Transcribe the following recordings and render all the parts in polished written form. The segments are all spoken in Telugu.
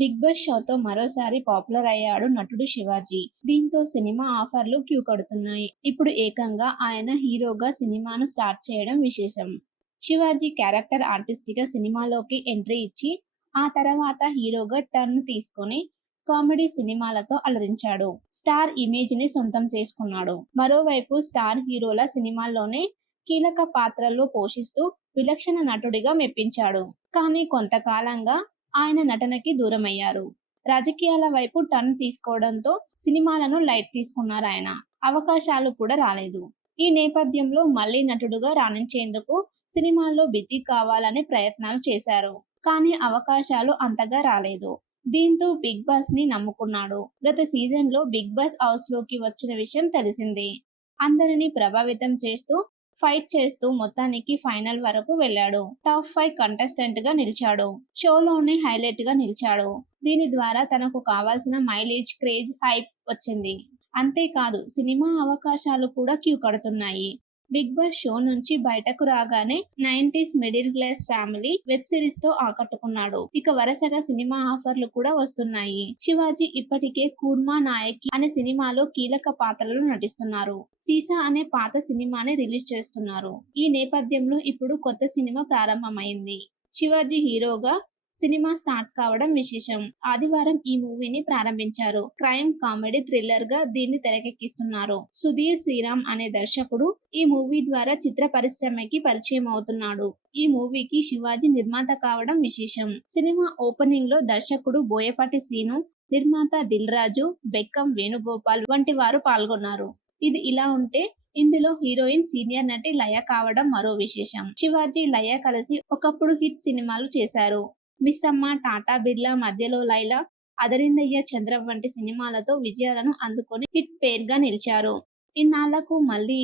బిగ్ బాస్ షోతో మరోసారి పాపులర్ అయ్యాడు నటుడు శివాజీ. దీంతో సినిమా ఆఫర్లు క్యూ కడుతున్నాయి. ఇప్పుడు ఏకంగా ఆయన హీరోగా సినిమాను స్టార్ట్ చేయడం విశేషం. శివాజీ క్యారెక్టర్ ఆర్టిస్ట్గా సినిమాలోకి ఎంట్రీ ఇచ్చి ఆ తర్వాత హీరోగా టర్న్ తీసుకొని కామెడీ సినిమాలతో అలరించాడు. స్టార్ ఇమేజ్ ని సొంతం చేసుకున్నాడు. మరోవైపు స్టార్ హీరోల సినిమాల్లోనే కీలక పాత్రల్లో పోషిస్తూ విలక్షణ నటుడిగా మెప్పించాడు. కానీ కొంతకాలంగా ఆయన నటనకి దూరమయ్యారు. రాజకీయాల వైపు టర్న్ తీసుకోవడంతో సినిమాలను లైట్ తీసుకున్నారాయన. అవకాశాలు కూడా రాలేదు. ఈ నేపథ్యంలో మళ్లీ నటుడుగా రాణించేందుకు సినిమాల్లో బిజీ కావాలనే ప్రయత్నాలు చేశారు. కానీ అవకాశాలు అంతగా రాలేదు. దీంతో బిగ్ బాస్ ని నమ్ముకున్నాడు. గత సీజన్ లో బిగ్ బాస్ హౌస్ లోకి వచ్చిన విషయం తెలిసిందే. అందరినీ ప్రభావితం చేస్తూ ఫైట్ చేస్తూ మొత్తానికి ఫైనల్ వరకు వెళ్ళాడు. టాప్ 5 కంటెస్టెంట్ గా నిలిచాడు. షోలోనే హైలైట్ గా నిలిచాడు. దీని ద్వారా తనకు కావాల్సిన మైలేజ్, క్రేజ్, హైప్ వచ్చింది. అంతేకాదు సినిమా అవకాశాలు కూడా క్యూ కడుతున్నాయి. బిగ్ బాస్ షో నుంచి బయటకు రాగానే 90s middle class family web series తో ఆకట్టుకున్నాడు. ఇక వరుసగా సినిమా ఆఫర్లు కూడా వస్తున్నాయి. శివాజీ ఇప్పటికే కూర్మా నాయకి అనే సినిమాలో కీలక పాత్రలు నటిస్తున్నారు. సీసా అనే పాత సినిమాని రిలీజ్ చేస్తున్నారు. ఈ నేపథ్యంలో ఇప్పుడు కొత్త సినిమా ప్రారంభమైంది. శివాజీ హీరోగా సినిమా స్టార్ట్ కావడం విశేషం. ఆదివారం ఈ మూవీని ప్రారంభించారు. క్రైమ్ కామెడీ థ్రిల్లర్ గా దీన్ని తెరకెక్కిస్తున్నారు. సుధీర్ శ్రీరామ్ అనే దర్శకుడు ఈ మూవీ ద్వారా చిత్ర పరిశ్రమకి పరిచయం అవుతున్నాడు. ఈ మూవీకి శివాజీ నిర్మాత కావడం విశేషం. సినిమా ఓపెనింగ్ లో దర్శకుడు బోయపాటి శ్రీను, నిర్మాత దిల్ రాజు, బెక్కం వేణుగోపాల్ వంటి వారు పాల్గొన్నారు. ఇది ఇలా ఉంటే ఇందులో హీరోయిన్ సీనియర్ నటి లయ కావడం మరో విశేషం. శివాజీ, లయ కలిసి ఒకప్పుడు హిట్ సినిమాలు చేశారు. మిస్ అమ్మ, టాటా బిర్లా, మధ్యలో లైలా, అదరిందయ్య చంద్రం వంటి సినిమాలతో విజయాలను అందుకొని హిట్ పేర్ గా నిలిచారు. ఇన్నాళ్లకు మళ్ళీ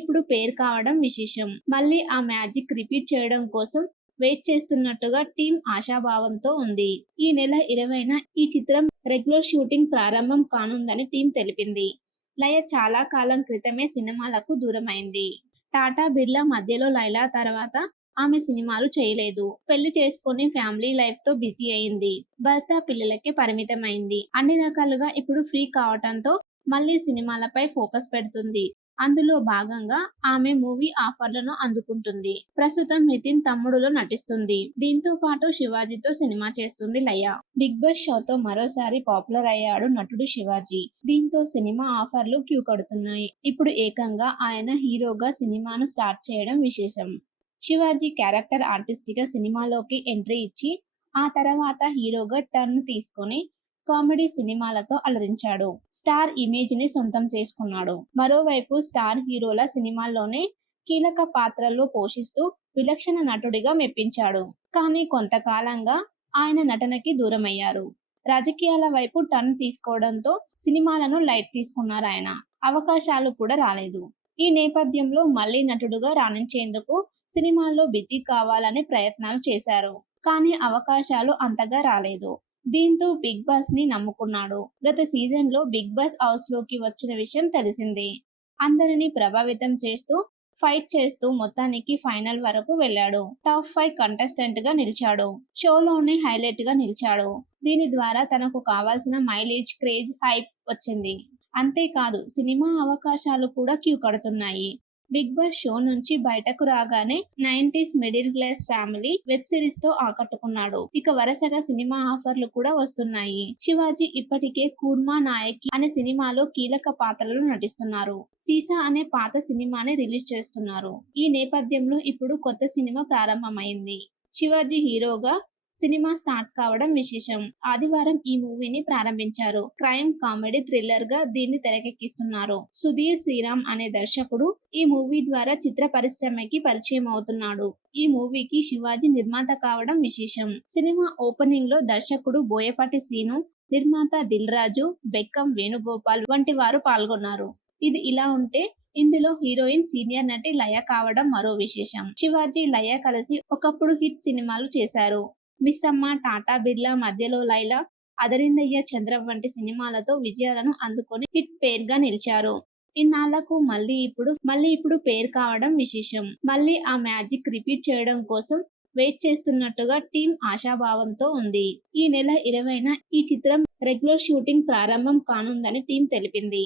ఇప్పుడు పేరు కావడం విశేషం. మళ్ళీ ఆ మ్యాజిక్ రిపీట్ చేయడం కోసం వెయిట్ చేస్తున్నట్టుగా టీం ఆశాభావంతో ఉంది. ఈ నెల 20న ఈ చిత్రం రెగ్యులర్ షూటింగ్ ప్రారంభం కానుందని టీం తెలిపింది. లయ చాలా కాలం క్రితమే సినిమాలకు దూరమైంది. టాటా బిర్లా, మధ్యలో లైలా తర్వాత ఆమె సినిమాలు చేయలేదు. పెళ్లి చేసుకుని ఫ్యామిలీ లైఫ్ తో బిజీ అయింది. భర్త, పిల్లలకే పరిమితమైంది. అన్ని రకాలుగా ఇప్పుడు ఫ్రీ కావటంతో మళ్ళీ సినిమాలపై ఫోకస్ పెడుతుంది. అందులో భాగంగా ఆమె మూవీ ఆఫర్లను అందుకుంటుంది. ప్రస్తుతం నితిన్ తమ్ముడులో నటిస్తుంది. దీంతో పాటు శివాజీతో సినిమా చేస్తుంది లయ. బిగ్ బాస్ షోతో మరోసారి పాపులర్ అయ్యాడు నటుడు శివాజీ. దీంతో సినిమా ఆఫర్లు క్యూ కడుతున్నాయి. ఇప్పుడు ఏకంగా ఆయన హీరోగా సినిమాను స్టార్ట్ చేయడం విశేషం. శివాజీ క్యారెక్టర్ ఆర్టిస్ట్గా సినిమాలోకి ఎంట్రీ ఇచ్చి ఆ తర్వాత హీరోగా టర్న్ తీసుకొని కామెడీ సినిమాలతో అలరించాడు. స్టార్ ఇమేజ్ ని సొంతం చేసుకున్నాడు. మరోవైపు స్టార్ హీరోల సినిమాల్లోనే కీలక పాత్రల్లో పోషిస్తూ విలక్షణ నటుడిగా మెప్పించాడు. కానీ కొంతకాలంగా ఆయన నటనకి దూరమయ్యారు. రాజకీయాల వైపు టర్న్ తీసుకోవడంతో సినిమాలను లైట్ తీసుకున్నారాయన. అవకాశాలు కూడా రాలేదు. ఈ నేపథ్యంలో మళ్లీ నటుడుగా రాణించేందుకు సినిమాల్లో బిజీ కావాలనే ప్రయత్నాలు చేశారు. కానీ అవకాశాలు అంతగా రాలేదు. దీంతో బిగ్ బాస్ ని నమ్ముకున్నాడు. గత సీజన్ లో బిగ్ బాస్ హౌస్ లోకి వచ్చిన విషయం తెలిసిందే. అందరినీ ప్రభావితం చేస్తూ ఫైట్ చేస్తూ మొత్తానికి ఫైనల్ వరకు వెళ్ళాడు. టాప్ 5 కంటెస్టెంట్ గా నిలిచాడు. షోలోనే హైలైట్ గా నిలిచాడు. దీని ద్వారా తనకు కావాల్సిన మైలేజ్, క్రేజ్, హైప్ వచ్చింది. అంతేకాదు సినిమా అవకాశాలు కూడా క్యూ కడుతున్నాయి. బిగ్ బాస్ షో నుంచి బయటకు రాగానే 90s middle class family web series తో ఆకట్టుకున్నాడు. ఇక వరుసగా సినిమా ఆఫర్లు కూడా వస్తున్నాయి. శివాజీ ఇప్పటికే కూర్మా నాయకి అనే సినిమాలో కీలక పాత్రలు నటిస్తున్నారు. సీసా అనే పాత సినిమాని రిలీజ్ చేస్తున్నారు. ఈ నేపథ్యంలో ఇప్పుడు కొత్త సినిమా ప్రారంభమైంది. శివాజీ హీరోగా సినిమా స్టార్ట్ కావడం విశేషం. ఆదివారం ఈ మూవీని ప్రారంభించారు. క్రైమ్ కామెడీ థ్రిల్లర్ గా దీన్ని తెరకెక్కిస్తున్నారు. సుధీర్ శ్రీరామ్ అనే దర్శకుడు ఈ మూవీ ద్వారా చిత్ర పరిశ్రమకి పరిచయం అవుతున్నాడు. ఈ మూవీకి శివాజీ నిర్మాత కావడం విశేషం. సినిమా ఓపెనింగ్ లో దర్శకుడు బోయపాటి శ్రీను, నిర్మాత దిల్ రాజు, బెక్కం వేణుగోపాల్ వంటి వారు పాల్గొన్నారు. ఇది ఇలా ఉంటే ఇందులో హీరోయిన్ సీనియర్ నటి లయ కావడం మరో విశేషం. శివాజీ, లయ కలిసి ఒకప్పుడు హిట్ సినిమాలు చేశారు. మిస్ అమ్మ, టాటా బిర్లా, మధ్యలో లైలా, అదరిందయ్య చంద్రం వంటి సినిమాలతో విజయాలను అందుకొని హిట్ పేర్ గా నిలిచారు. ఇన్నాళ్లకు మళ్ళీ ఇప్పుడు పేరు కావడం విశేషం. మళ్ళీ ఆ మ్యాజిక్ రిపీట్ చేయడం కోసం వెయిట్ చేస్తున్నట్టుగా టీం ఆశాభావంతో ఉంది. ఈ నెల 20న ఈ చిత్రం రెగ్యులర్ షూటింగ్ ప్రారంభం కానుందని టీం తెలిపింది.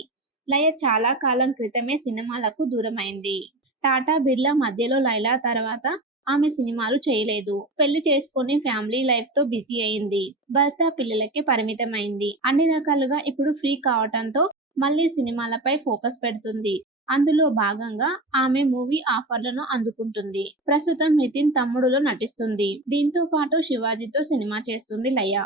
లయ చాలా కాలం క్రితమే సినిమాలకు దూరమైంది. టాటా బిర్లా మధ్యలో లైలా తర్వాత ఆమె సినిమాలు చేయలేదు. పెళ్లి చేసుకుని ఫ్యామిలీ లైఫ్ తో బిజీ అయింది. భర్త పిల్లలకే పరిమితమైంది. అన్ని రకాలుగా ఇప్పుడు ఫ్రీ కావటంతో మళ్ళీ సినిమాలపై ఫోకస్ పెడుతుంది. అందులో భాగంగా ఆమె మూవీ ఆఫర్లను అందుకుంటుంది. ప్రస్తుతం నితిన్ తమ్ముడులో నటిస్తుంది. దీంతో పాటు శివాజీతో సినిమా చేస్తుంది లయ.